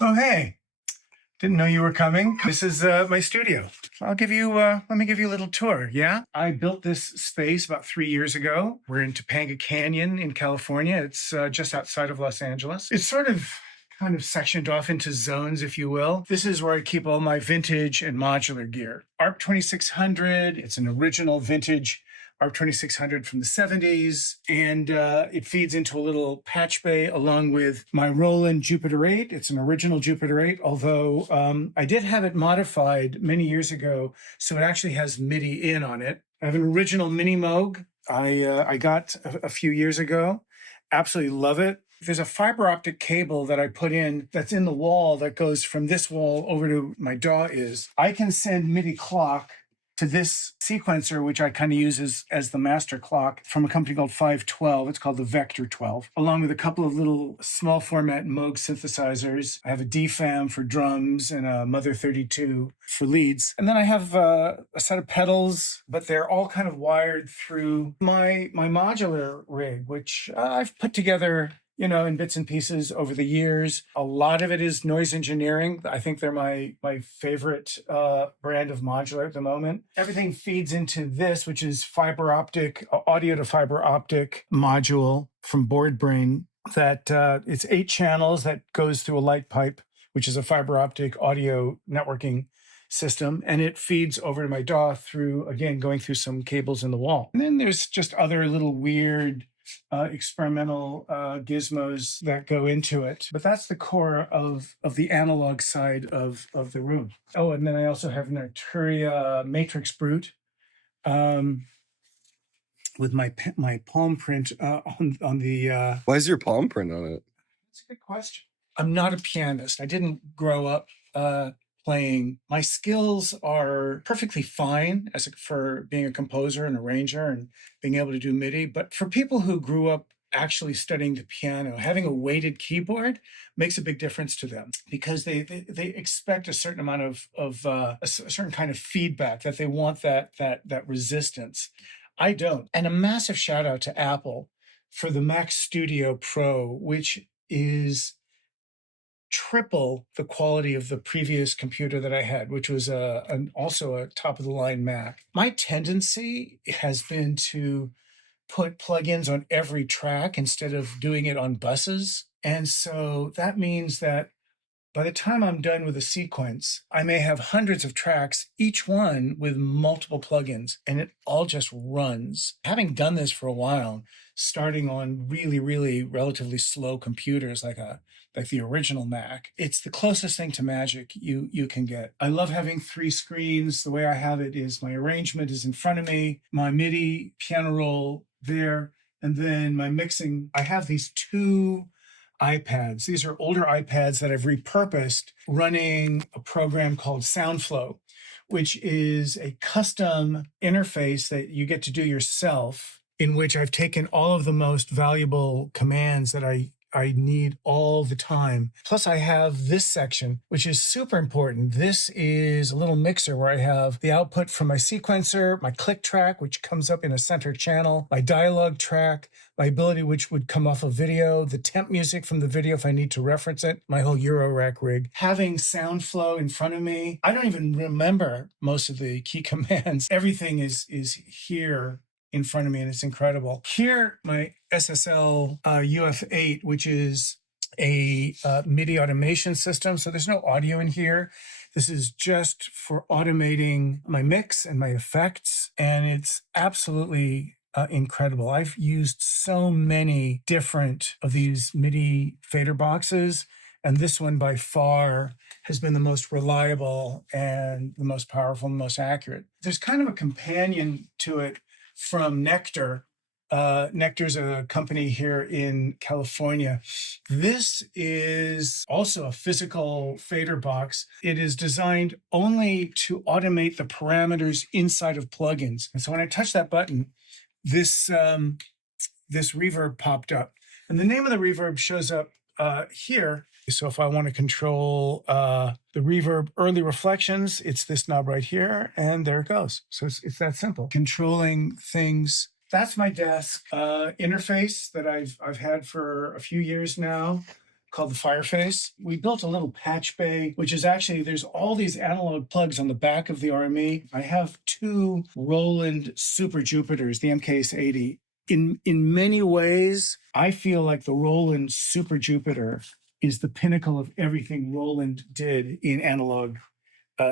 Oh, hey. Didn't know you were coming. This is my studio. Let me give you a little tour, yeah? I built this space about 3 years ago. We're in Topanga Canyon in California. It's just outside of Los Angeles. It's sort of kind of sectioned off into zones, if you will. This is where I keep all my vintage and modular gear. ARP 2600, it's an original vintage ARP 2600 from the 70s, and it feeds into a little patch bay along with my Roland Jupiter 8. It's an original Jupiter 8, although I did have it modified many years ago, so it actually has MIDI in on it. I have an original Mini Moog I got a few years ago. Absolutely love it. There's a fiber optic cable that I put in that's in the wall that goes from this wall over to my DAW is. I can send MIDI clock to this sequencer, which I kind of use as the master clock from a company called 512. It's called the Vector 12, along with a couple of little small format Moog synthesizers. I have a DFAM for drums and a Mother 32 for leads. And then I have a set of pedals, but they're all kind of wired through my modular rig, which I've put together in bits and pieces over the years. A lot of it is noise engineering. I think they're my favorite brand of modular at the moment. Everything feeds into this, which is fiber optic, audio to fiber optic module from BoardBrain that it's 8 channels that goes through a light pipe, which is a fiber optic audio networking system, and it feeds over to my DAW through, again, going through some cables in the wall. And then there's just other little weird experimental gizmos that go into it. But that's the core of the analog side of the room. Oh, and then I also have an Arturia Matrix Brute with my palm print on the... Why is your palm print on it? That's a good question. I'm not a pianist. I didn't grow up playing. My skills are perfectly fine for being a composer and arranger and being able to do MIDI. But for people who grew up actually studying the piano, having a weighted keyboard makes a big difference to them because they expect a certain amount of a certain kind of feedback, that they want that resistance. I don't. And a massive shout out to Apple for the Mac Studio Pro, which is triple the quality of the previous computer that I had, which was also a top of the line Mac. My tendency has been to put plugins on every track instead of doing it on buses. And so that means that by the time I'm done with a sequence, I may have hundreds of tracks, each one with multiple plugins, and it all just runs. Having done this for a while, starting on really, really relatively slow computers like the original Mac, it's the closest thing to magic you can get. I love having 3 screens. The way I have it is my arrangement is in front of me, my MIDI piano roll there, and then my mixing. I have these 2 iPads. These are older iPads that I've repurposed running a program called SoundFlow, which is a custom interface that you get to do yourself, in which I've taken all of the most valuable commands that I need all the time. Plus I have this section, which is super important. This is a little mixer where I have the output from my sequencer, my click track, which comes up in a center channel, my dialogue track, my ability, which would come off a video, the temp music from the video if I need to reference it, my whole Eurorack rig. Having SoundFlow in front of me, I don't even remember most of the key commands. Everything is here in front of me, and it's incredible. Here, my SSL UF8, which is a MIDI automation system. So there's no audio in here. This is just for automating my mix and my effects, and it's absolutely incredible. I've used so many different of these MIDI fader boxes, and this one by far has been the most reliable and the most powerful and the most accurate. There's kind of a companion to it from Nectar. Nectar's a company here in California. This is also a physical fader box. It is designed only to automate the parameters inside of plugins. And so when I touch that button, this reverb popped up. And the name of the reverb shows up here. So if I want to control the reverb early reflections, it's this knob right here, and there it goes. So it's that simple. Controlling things. That's my desk interface that I've had for a few years now. called the Fireface. We built a little patch bay, which is actually, there's all these analog plugs on the back of the RME. I have two Roland Super Jupiters, the MKS 80. In many ways, I feel like the Roland Super Jupiter is the pinnacle of everything Roland did in analog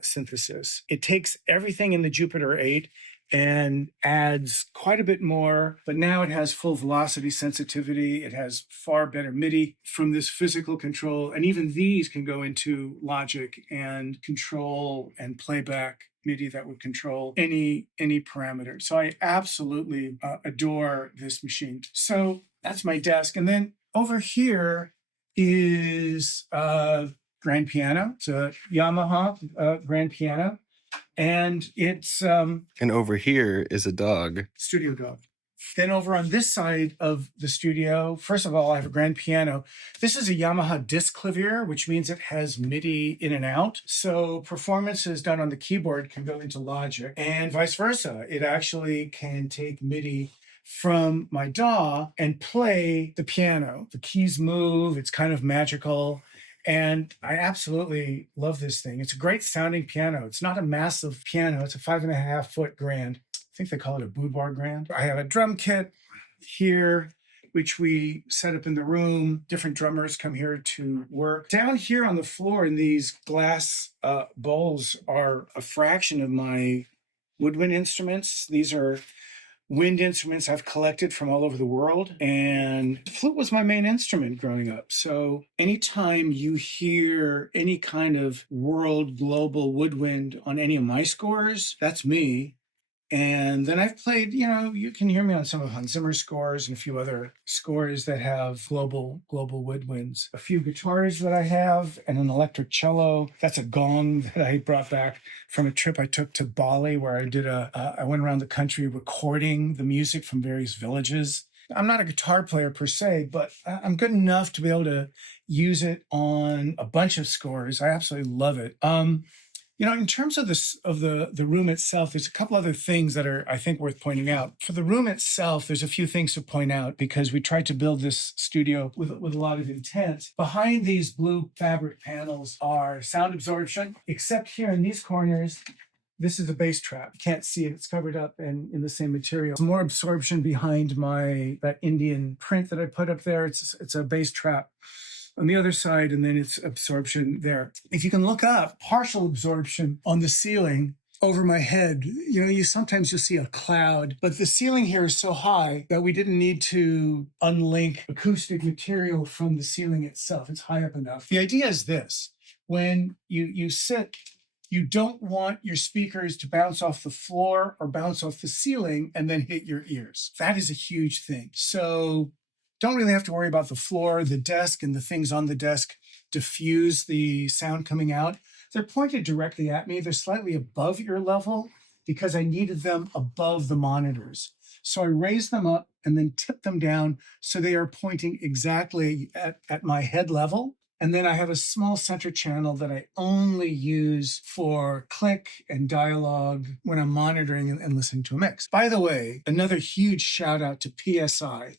synthesis. It takes everything in the Jupiter 8 and adds quite a bit more, but now it has full velocity sensitivity. It has far better MIDI from this physical control. And even these can go into Logic and control and playback MIDI that would control any parameter. So I absolutely adore this machine. So that's my desk. And then over here is grand piano. It's a Yamaha grand piano. And it's And over here is a dog. Studio dog. Then over on this side of the studio, first of all, I have a grand piano. This is a Yamaha disc clavier, which means it has MIDI in and out. So performances done on the keyboard can go into Logic and vice versa. It actually can take MIDI from my DAW and play the piano. The keys move, it's kind of magical. And I absolutely love this thing. It's a great sounding piano. It's not a massive piano. It's a 5.5 foot grand. I think they call it a boudoir grand. I have a drum kit here, which we set up in the room. Different drummers come here to work. Down here on the floor in these glass bowls are a fraction of my woodwind instruments. These are wind instruments I've collected from all over the world. And the flute was my main instrument growing up. So anytime you hear any kind of world, global woodwind on any of my scores, that's me. And then I've played, you can hear me on some of Hans Zimmer scores and a few other scores that have global woodwinds. A few guitars that I have and an electric cello. That's a gong that I brought back from a trip I took to Bali where I went around the country recording the music from various villages. I'm not a guitar player per se, but I'm good enough to be able to use it on a bunch of scores. I absolutely love it. In terms of the room itself, there's a couple other things that are, I think, worth pointing out. For the room itself, there's a few things to point out because we tried to build this studio with a lot of intent. Behind these blue fabric panels are sound absorption, except here in these corners, this is a bass trap. You can't see it. It's covered up in the same material. More absorption behind that Indian print that I put up there. It's a bass trap on the other side, and then it's absorption there. If you can look up, partial absorption on the ceiling over my head. Sometimes you'll see a cloud, but the ceiling here is so high that we didn't need to unlink acoustic material from the ceiling itself. It's high up enough. The idea is this: when you sit, you don't want your speakers to bounce off the floor or bounce off the ceiling and then hit your ears. That is a huge thing. So don't really have to worry about the floor. The desk and the things on the desk diffuse the sound coming out. They're pointed directly at me. They're slightly above ear level because I needed them above the monitors. So I raised them up and then tipped them down so they are pointing exactly at my head level. And then I have a small center channel that I only use for click and dialogue when I'm monitoring and listening to a mix. By the way, another huge shout out to PSI.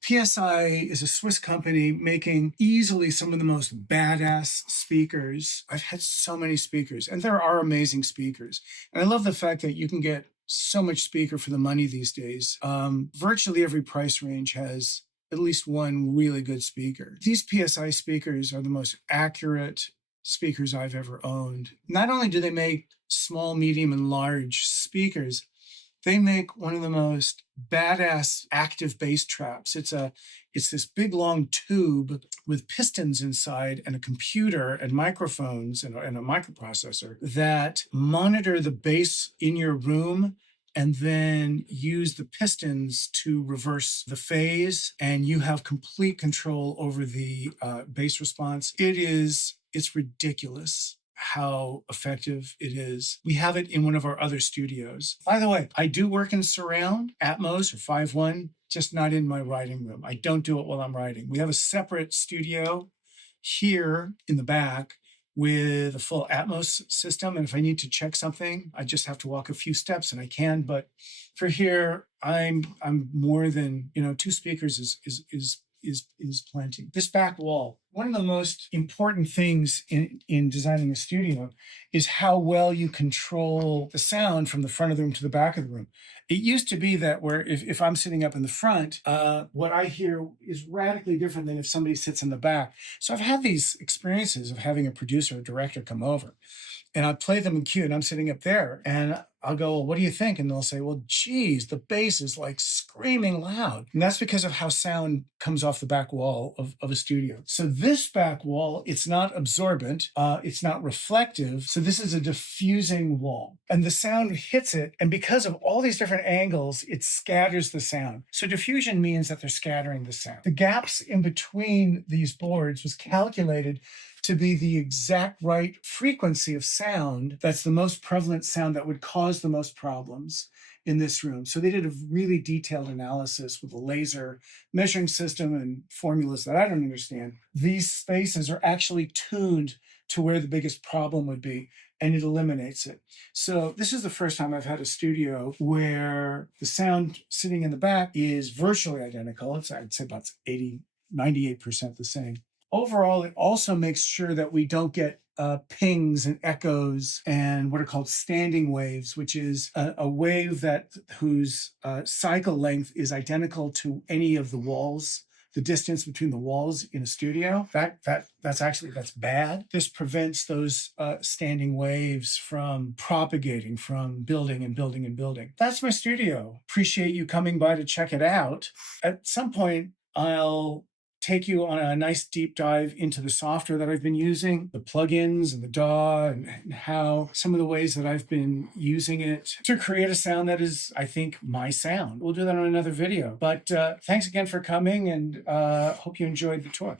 PSI is a Swiss company making easily some of the most badass speakers. I've had so many speakers, and there are amazing speakers. And I love the fact that you can get so much speaker for the money these days. Virtually every price range has at least one really good speaker. These PSI speakers are the most accurate speakers I've ever owned. Not only do they make small, medium, and large speakers, they make one of the most badass active bass traps. It's this big long tube with pistons inside and a computer and microphones and a microprocessor that monitor the bass in your room and then use the pistons to reverse the phase, and you have complete control over the bass response. It's ridiculous how effective it is. We have it in one of our other studios. By the way, I do work in surround, Atmos or 5.1, just not in my writing room. I don't do it while I'm writing. We have a separate studio here in the back with a full Atmos system. And if I need to check something, I just have to walk a few steps and I can. But for here, I'm more than, 2 speakers is plenty. This back wall, One of the most important things in designing a studio is how well you control the sound from the front of the room to the back of the room. It used to be that where if I'm sitting up in the front, what I hear is radically different than if somebody sits in the back. So I've had these experiences of having a producer or director come over, and I play them in cue, and I'm sitting up there, and I'll go, well, what do you think? And they'll say, well, geez, the bass is like screaming loud. And that's because of how sound comes off the back wall of a studio. So this back wall, it's not absorbent, it's not reflective. So this is a diffusing wall. And the sound hits it. And because of all these different angles, it scatters the sound. So diffusion means that they're scattering the sound. The gaps in between these boards was calculated to be the exact right frequency of sound that's the most prevalent sound that would cause the most problems in this room. So they did a really detailed analysis with a laser measuring system and formulas that I don't understand. These spaces are actually tuned to where the biggest problem would be, and it eliminates it. So this is the first time I've had a studio where the sound sitting in the back is virtually identical. I'd say about 98% the same. Overall, it also makes sure that we don't get pings and echoes and what are called standing waves, which is a wave whose cycle length is identical to any of the walls, the distance between the walls in a studio. That's bad. This prevents those standing waves from propagating, from building and building and building. That's my studio. Appreciate you coming by to check it out. At some point, I'll take you on a nice deep dive into the software that I've been using, the plugins and the DAW, and how some of the ways that I've been using it to create a sound that is, I think, my sound. We'll do that on another video. But thanks again for coming, and hope you enjoyed the tour.